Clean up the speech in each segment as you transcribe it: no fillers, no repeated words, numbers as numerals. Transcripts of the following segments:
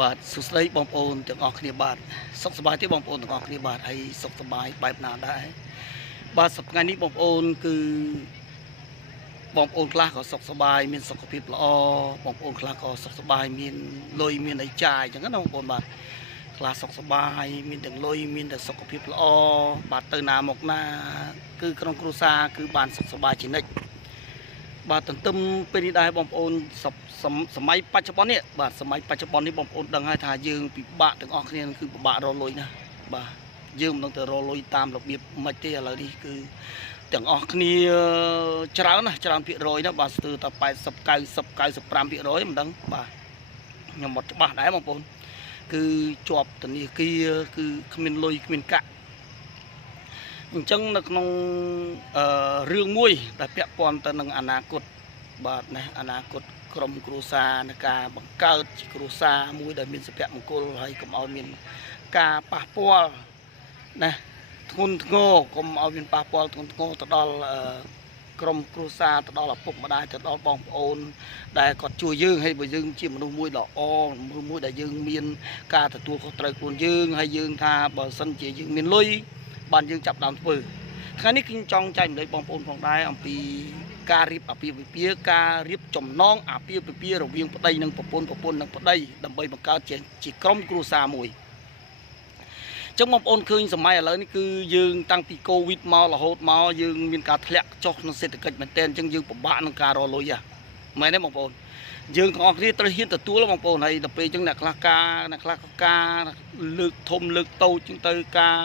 បាទសួស្តីបងប្អូនទាំងអស់គ្នាបាទសុខសប្បាយទេបងប្អូនទាំងអស់គ្នាបាទហើយសុខសប្បាយបែបណាដែរបាទសប្តាហ៍នេះបងប្អូនគឺបងប្អូនខ្លះក៏សុខសប្បាយមានសុខភាពល្អបងប្អូនខ្លះក៏សុខសប្បាយមានលុយមានអីចាយអញ្ចឹងណាបងប្អូនបាទខ្លះសុខសប្បាយមានទាំងលុយមានទាំងសុខភាពល្អបាទទៅណាមកណាគឺក្នុងគ្រួសារគឺបានសុខសប្បាយជានិច្ចបាទទន្ទឹមពេលនេះដែរបងប្អូនសម័យបច្ចុប្បន្ននេះបាទសម័យបច្ចុប្បន្ននេះបងប្អូនដឹងហើយថាយើងពិបាកទាំងអស់គ្នាគឺពិបាករកលុយណាបាទយើងមិនដឹងទៅរកលុយតាមរបៀបមិនទេឥឡូវនេះគឺទាំងអស់គ្នាច្រើនណាច្រើនភាគរយណាបាទស្ទើរតែ80 90 95%មិនដឹងបាទខ្ញុំមកច្បាស់ដែរបងប្អូនគឺជាប់ធនាគារគឺគ្មានលុយគ្មានកាក់អញ្ចឹងនៅក្នុងរឿងមួយដែលពាក់ព័ន្ធទៅនឹងអនាគតបាទណាអនាគតក្រុមគ្រួសារនៃការបង្កើតជាគ្រួសារមួយដែលមានសុភមង្គលហើយកុំឲ្យមានការប៉ះពាល់ណាធ្ងន់ធ្ងរកុំឲ្យមានប៉ះពាល់ធ្ងន់ធ្ងរទៅដល់ក្រុមគ្រួសារទៅដល់ឪពុកម្ដាយទៅដល់បងប្អូនដែលគាត់ជួយយើងហើយបើយើងជាមនុស្សមួយល្អមនុស្សមួយដែលយើងមានការទទួលខុសត្រូវខ្លួនយើងហើយយើងថាបើសិនជាយើងមានលុយបានយើងចាប់ដើមធ្វើថ្ងៃនេះខ្ញុំចង់ចែកម្លែកបងប្អូនផងដែរអំពីការរៀបអាពាហ៍ពិពាហ៍ការរៀបចំណងអាពាហ៍ពិពាហ៍រវាងប្តីនិងប្រពន្ធនិងប្តីដើម្បីបង្កើតជាក្រុមគ្រួសារមួយចឹងបងប្អូនឃើញសម័យឥឡូវនេះគឺយើងតាំងពីកូវីដមករហូតមកយើងមានការធ្លាក់ចុះក្នុងសេដ្ឋកិច្ចមែនទែនអញ្ចឹងយើងពិបាកនឹងការរកលុយមែនទេបងប្អូនយើងទាំងអស់គ្នាត្រូវហ៊ានទទួលបងប្អូនហើយដល់ពេលអញ្ចឹងអ្នកខ្លះការលើកធំលើកតូចអញ្ចឹងទៅការ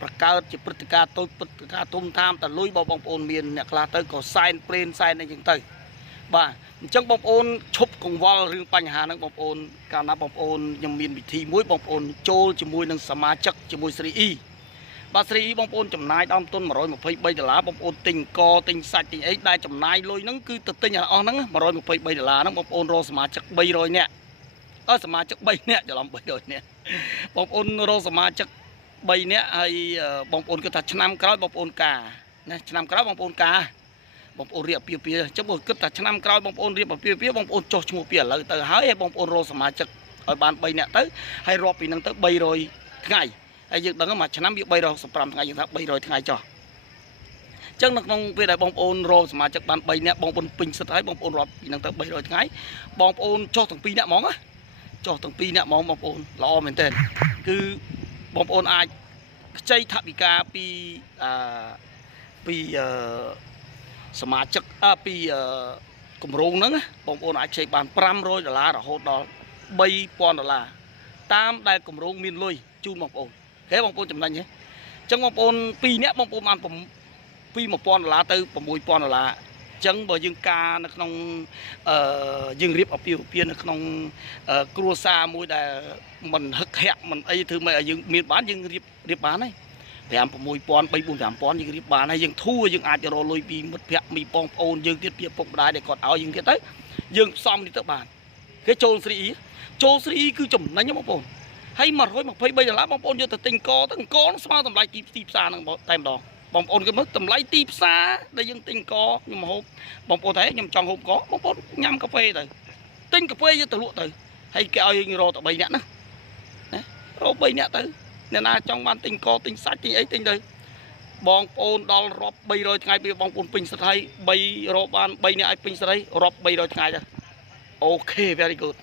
ប្រកើតជាព្រឹត្តិការណ៍តូចព្រឹត្តិការណ៍ធំតាមតលុយបងប្អូនមានអ្នកខ្លះទៅក៏សែនព្រេនសែនអីចឹងទៅបាទអញ្ចឹងបងប្អូនឈប់កង្វល់រឿងបញ្ហាហ្នឹងបងប្អូនកាលណាបងប្អូនខ្ញុំមានវិធីមួយបងប្អូនចូលជាមួយនឹងសមាជិកជាមួយស្រីអ៊ីបាទស្រីអ៊ីបងប្អូនចំណាយដើមទុន$123បងប្អូនទិញកទិញសាច់ទិញអីដែលចំណាយលុយហ្នឹងគឺទៅទិញអស់ហ្នឹង$123ហ្នឹងបងប្អូនរកសមាជិក300នាក់សមាជិក3នាក់ច្រឡំ300នាក់បងប្អូនរកសមាជិក3នាក់ហើយបងប្អូនគិតថាឆ្នាំក្រោយបងប្អូនការណាឆ្នាំក្រោយបងប្អូនការបងប្អូនរៀបអាពាហ៍ពិពាហ៍អញ្ចឹងបងគិតថាឆ្នាំក្រោយបងប្អូនរៀបអាពាហ៍ពិពាហ៍បងប្អូនចុះឈ្មោះពីឥឡូវទៅហើយបងប្អូនរកសមាជិកឲ្យបាន3នាក់ទៅហើយរាប់ពីហ្នឹងទៅ300ថ្ងៃហើយយើងដឹងមួយឆ្នាំវា365ថ្ងៃយើងថា300ថ្ងៃចុះអញ្ចឹងនៅក្នុងពេលដែលបងប្អូនរកសមាជិកបាន3នាក់បងប្អូនពេញសិទ្ធហើយបងប្អូនរាប់ពីហ្នឹងទៅ300ថ្ងៃបងប្អូនចុះទាំង2នាក់ហ្មងណាចុះទាំង2នាក់ហ្មងបងប្អូនល្អមែនទែនគឺបងប្អូនអាចខ្ចីថវិកាពីសមាជិកពីគម្រោងហ្នឹងបងប្អូនអាចខ្ចីបាន$500រហូតដល់$3000តាមដែលគម្រោងមានលុយជូនបងប្អូនហេបងប្អូនចំណេញហ៎អញ្ចឹងបងប្អូន2នាក់បងប្អូនបានពី$1000ទៅ$6000អញ្ចឹងបើយើងការនៅក្នុងយើងរៀបអាពាហ៍ពិពាហ៍នៅក្នុងគ្រួសារមួយដែលមិនហឹកហាក់មិនអីធ្វើមិនឲ្យយើងមានបានយើងរៀបបានហើយ5 6000 3 4 5000យើងរៀបបានហើយយើងធូរយើងអាចរកលុយពីមិត្តភ័ក្តិមីបងប្អូនយើងទៀតពីឪពុកម្ដាយដែលគាត់ឲ្យយើងទៀតទៅយើងផ្សំនេះទៅបានគេចូលស្រីអ៊ីគឺចំណេញបងប្អូនហើយ$123បងប្អូនយកទៅទិញកទៅកស្មើតម្លៃទីផ្សារហ្នឹងតែម្ដងបងប្អូនគេមើលតម្លៃទីផ្សារដែលយើងទិញកខ្ញុំហូបបងប្អូនថាខ្ញុំចង់ហូបកបងប្អូនញ៉ាំកាហ្វេទៅទិញកាហ្វេយកទៅលក់ទៅហើយគេឲ្យយើងរកតែ3នាក់ណារក3នាក់ទៅអ្នកណាចង់បានទិញកទិញសាច់ទិញអីទិញទៅបងប្អូនដល់រាប់300ថ្ងៃពីបងប្អូនពេញសិទ្ធហើយ3រកបាន3នាក់ឲ្យពេញសិទ្ធហើយរាប់300ថ្ងៃទៅអូខេ very good